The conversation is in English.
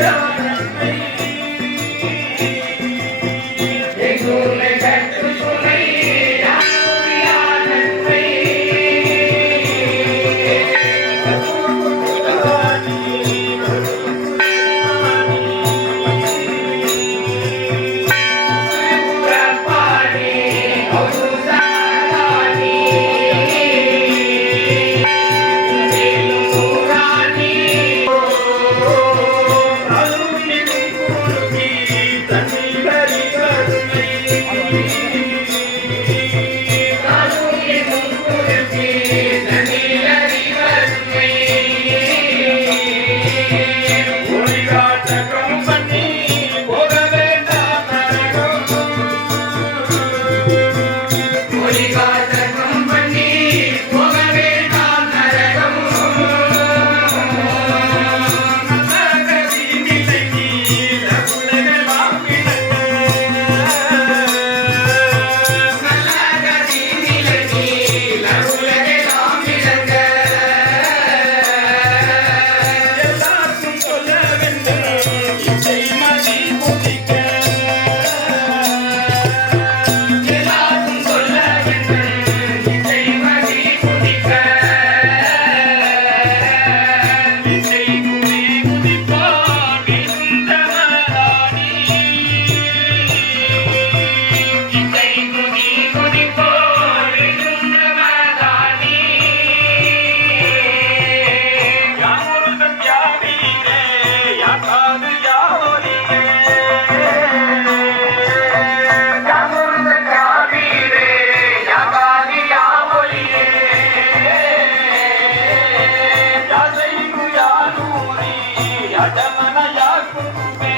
Yeah. Amen.